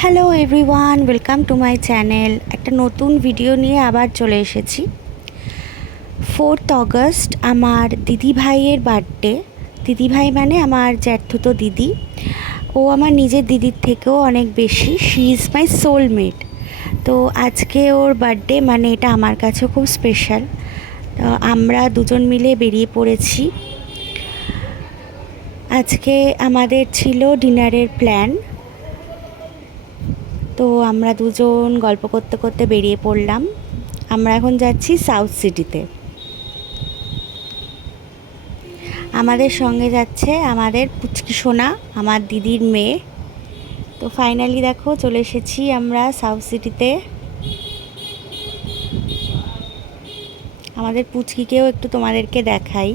Hello everyone, welcome to my channel. একটা নতুন video নিয়ে আবার চলে এসেছি। 4th অগস্ট আমার দিদি ভাইয়ের বার্থডে। দিদি ভাই মানে আমার জ্যাঠতুতো দিদি। ও আমার নিজের দিদির থেকেও অনেক বেশি। She is my soulmate. তো আজকে ওর বার্থডে, মানে এটা আমার কাছেও খুব স্পেশাল। আমরা দুজন মিলে বেরিয়ে পড়েছি। আজকে আমাদের ছিল ডিনারের প্ল্যান। তো আমরা দুজন গল্প করতে করতে বেরিয়ে পড়লাম। আমরা এখন যাচ্ছি সাউথ সিটিতে। আমাদের সঙ্গে যাচ্ছে আমাদের পুচকি সোনা, আমার দিদির মেয়ে। তো ফাইনালি দেখো চলে এসেছি আমরা সাউথ সিটিতে। আমাদের পুচকিকেও একটু তোমাদেরকে দেখাই।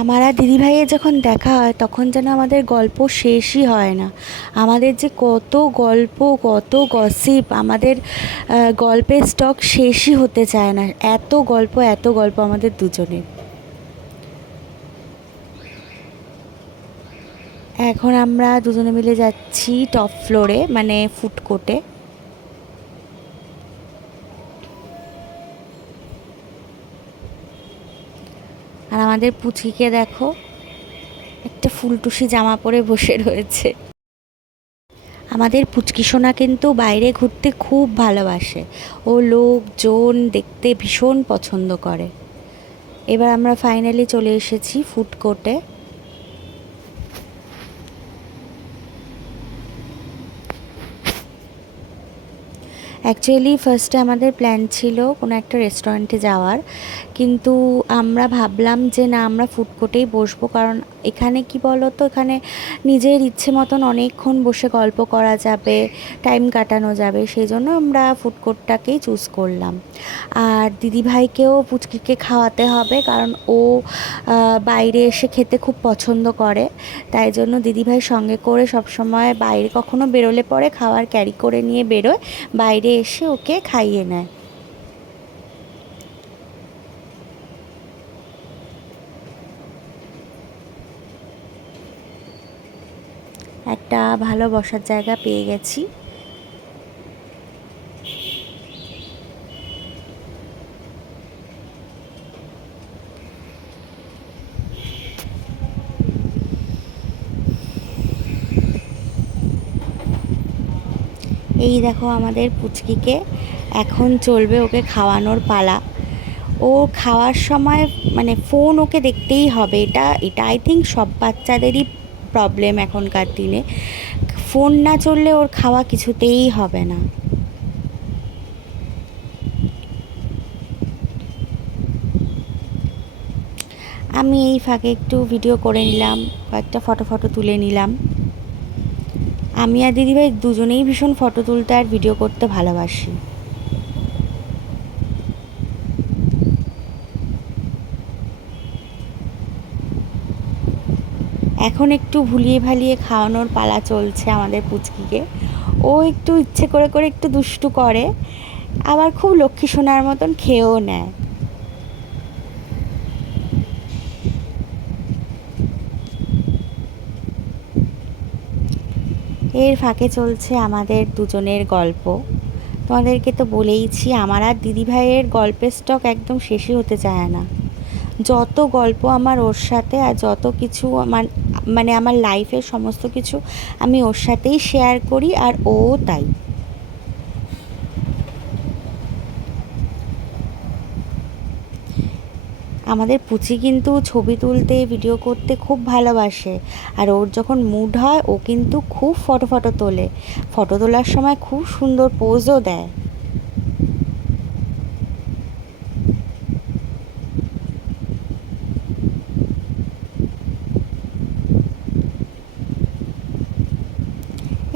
আমার আর দিদিভাইয়ের যখন দেখা হয় তখন যেন আমাদের গল্প শেষই হয় না। আমাদের যে কত গল্প, কত গসিপ, আমাদের গল্পের স্টক শেষই হতে চায় না। এত গল্প, এত গল্প আমাদের দুজনের। এখন আমরা দুজনে মিলে যাচ্ছি টপ ফ্লোরে, মানে ফুড কোর্টে। আর আমাদের পুচিকে দেখো, একটা ফুলটুসি জামা পরে বসে রয়েছে। আমাদের পুচকি সোনা কিন্তু বাইরে ঘুরতে খুব ভালোবাসে। ও লোকজন দেখতে ভীষণ পছন্দ করে। এবার আমরা ফাইনালি চলে এসেছি ফুড কোর্টে। অ্যাকচুয়ালি ফার্স্টে আমাদের প্ল্যান ছিল কোনো একটা রেস্টুরেন্টে যাওয়ার, কিন্তু আমরা ভাবলাম যে না, আমরা ফুড কোর্টেই বসবো। কারণ এখানে কি বলো তো, এখানে নিজের ইচ্ছে মতন অনেকক্ষণ বসে গল্প করা যাবে, টাইম কাটানো যাবে। সেই জন্য আমরা ফুড কোর্টটাকেই চুজ করলাম। আর দিদিভাইকেও পুচকিকে খাওয়াতে হবে, কারণ ও বাইরে এসে খেতে খুব পছন্দ করে। তাই জন্য দিদিভাই সঙ্গে করে সবসময় বাইরে কখনো বেরোলে পরে খাবার ক্যারি করে নিয়ে বেরোয়, বাইরে এসে ওকে খাইয়ে নেয়। একটা ভালো বসার জায়গা পেয়ে গেছি। এই দেখো আমাদের পুচকিকে, এখন চলবে ওকে খাওয়ানোর পালা। ও খাওয়ার সময় মানে ফোন ওকে দেখতেই হবে। এটা এটা আই থিঙ্ক সব বাচ্চাদেরই প্রবলেম এখনকার দিনে। ফোন না চললে ওর খাওয়া কিছুতেই হবে না। আমি এই ফাঁকে একটু ভিডিও করে নিলাম, কয়েকটা ফটো তুলে নিলাম। আমি আর দিদিভাই দুজনেই ভীষণ ফটো তুলতে আর ভিডিও করতে ভালোবাসি। এখন একটু ভুলিয়ে ভালিয়ে খাওয়ানোর পালা চলছে আমাদের পুচকিকে। ও একটু ইচ্ছে করে করে একটু দুষ্টু করে, আবার খুব লক্ষ্মী সোনার মতন খেয়েও নেয়। এর ফাঁকে চলছে আমাদের দুজনের গল্প। তোমাদেরকে তো বলেইছি, আমার আর দিদিভাইয়ের গল্পের স্টক একদম শেষই হতে চায় না। যত গল্প আমার ওর সাথে, আর যত কিছু আমার মানে আমার লাইফের সমস্ত কিছু আমি ওর সাথেই শেয়ার করি, আর ও তাই। আমাদের পুচি কিন্তু ছবি তুলতে, ভিডিও করতে খুব ভালোবাসে। আর ওর যখন মুড হয় ও কিন্তু খুব ফটো তোলে। ফটো তোলার সময় খুব সুন্দর পোজও দেয়।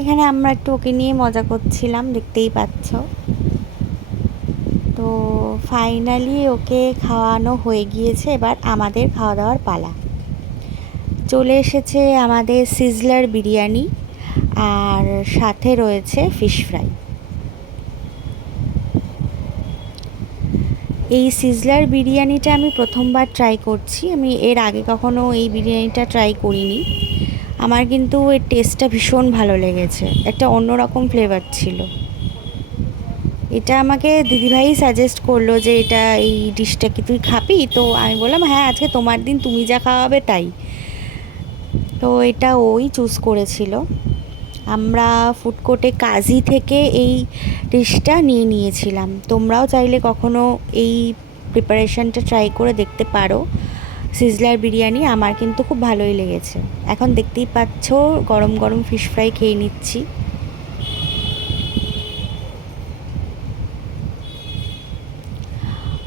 এখানে আমরা একটু ওকে নিয়ে মজা করছিলাম, দেখতেই পাচ্ছ। তো ফাইনালি ওকে খাওয়ানো হয়ে গিয়েছে, এবার আমাদের খাওয়া দাওয়ার পালা। চলে এসেছে আমাদের সিজলার বিরিয়ানি, আর সাথে রয়েছে ফিশ ফ্রাই। এই সিজলার বিরিয়ানিটা আমি প্রথমবার ট্রাই করছি। আমি এর আগে কখনো এই বিরিয়ানিটা ট্রাই করিনি। আমার কিন্তু এর টেস্টটা ভীষণ ভালো লেগেছে, একটা অন্যরকম ফ্লেভার ছিল। এটা আমাকে দিদিভাই সাজেস্ট করলো যে এটা এই ডিশটা কি তুই খাবি, তো আমি বললাম হ্যাঁ আজকে তোমার দিন, তুমি যা খাওয়াবে তাই। তো এটা ওই চুজ করেছিল। আমরা ফুড কোর্টে কাজী থেকে এই ডিশটা নিয়ে নিয়েছিলাম। তোমরাও চাইলে কখনো এই প্রিপারেশনটা ট্রাই করে দেখতে পারো, সিজলার বিরিয়ানি। আমার কিন্তু খুব ভালোই লেগেছে। এখন দেখতেই পাচ্ছ গরম গরম ফিশ ফ্রাই খেয়ে নিচ্ছি।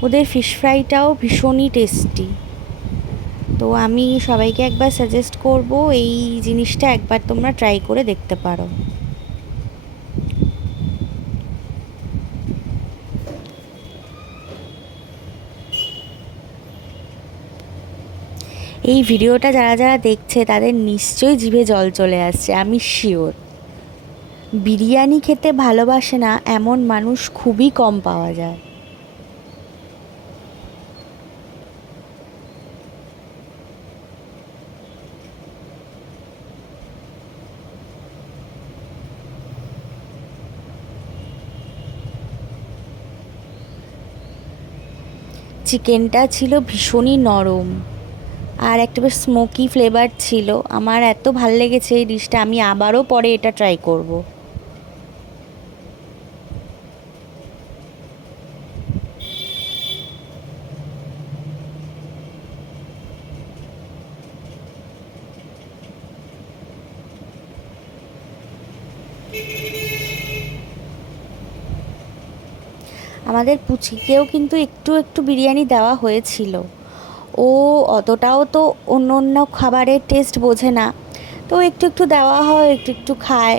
ওদের ফিশ ফ্রাইটাও ভীষণই টেস্টি। তো আমি সবাইকে একবার সাজেস্ট করব এই জিনিসটা একবার তোমরা ট্রাই করে দেখতে পারো। এই ভিডিওটা যারা যারা দেখছে তাদের নিশ্চয়ই জিভে জল চলে আসছে, আমি শিওর। বিরিয়ানি খেতে ভালোবাসে না এমন মানুষ খুবই কম পাওয়া যায়। চিকেনটা ছিল ভীষণই নরম, আর একটা বেশ স্মোকি ফ্লেভার ছিল। আমার এত ভাল লেগেছে এই ডিশটা, আমি আবারও পরে এটা ট্রাই করব। আমাদের পুচিকেও কিন্তু একটু একটু বিরিয়ানি দেওয়া হয়েছিল। ও অতটাও তো অন্য অন্য খাবারের টেস্ট বোঝে না, তো একটু একটু দেওয়া হয়, একটু একটু খায়।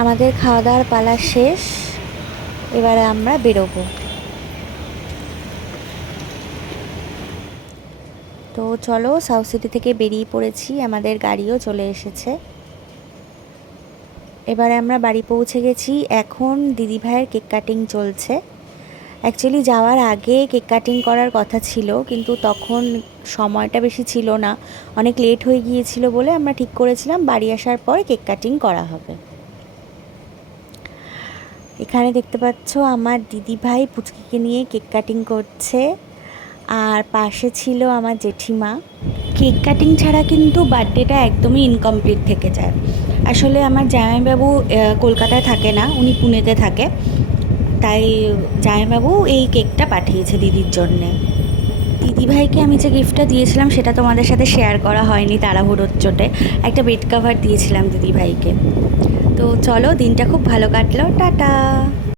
আমাদের খাওয়া দাওয়ার পালা শেষ, এবারে আমরা বেরোবো। তো চলো, সাউথ সিটি থেকে বেরিয়ে পড়েছি, আমাদের গাড়িও চলে এসেছে। এবারে আমরা বাড়ি পৌঁছে গেছি। এখন দিদিভাইয়ের কেক কাটিং চলছে। অ্যাকচুয়ালি যাওয়ার আগে কেক কাটিং করার কথা ছিল, কিন্তু তখন সময়টা বেশি ছিল না, অনেক লেট হয়ে গিয়েছিল বলে আমরা ঠিক করেছিলাম বাড়ি আসার পর কেক কাটিং করা হবে। এখানে দেখতে পাচ্ছ আমার দিদিভাই পুচকিকে নিয়ে কেক কাটিং করছে, আর পাশে ছিল আমার জেঠিমা। কেক কাটিং ছাড়া কিন্তু বার্থডেটা একদমই ইনকমপ্লিট থেকে যায়। আসলে আমার জামাইবাবু কলকাতায় থাকে না, উনি পুনেতে থাকে, তাই জামাইবাবু এই কেকটা পাঠিয়েছে দিদির জন্যে। দিদিভাইকে আমি যে গিফটটা দিয়েছিলাম সেটা তোমাদের সাথে শেয়ার করা হয়নি তাড়াহুড়োর চোটে। একটা বেড কাভার দিয়েছিলাম দিদিভাইকে। তো চলো, দিনটা খুব ভালো কাটলো, টাটা।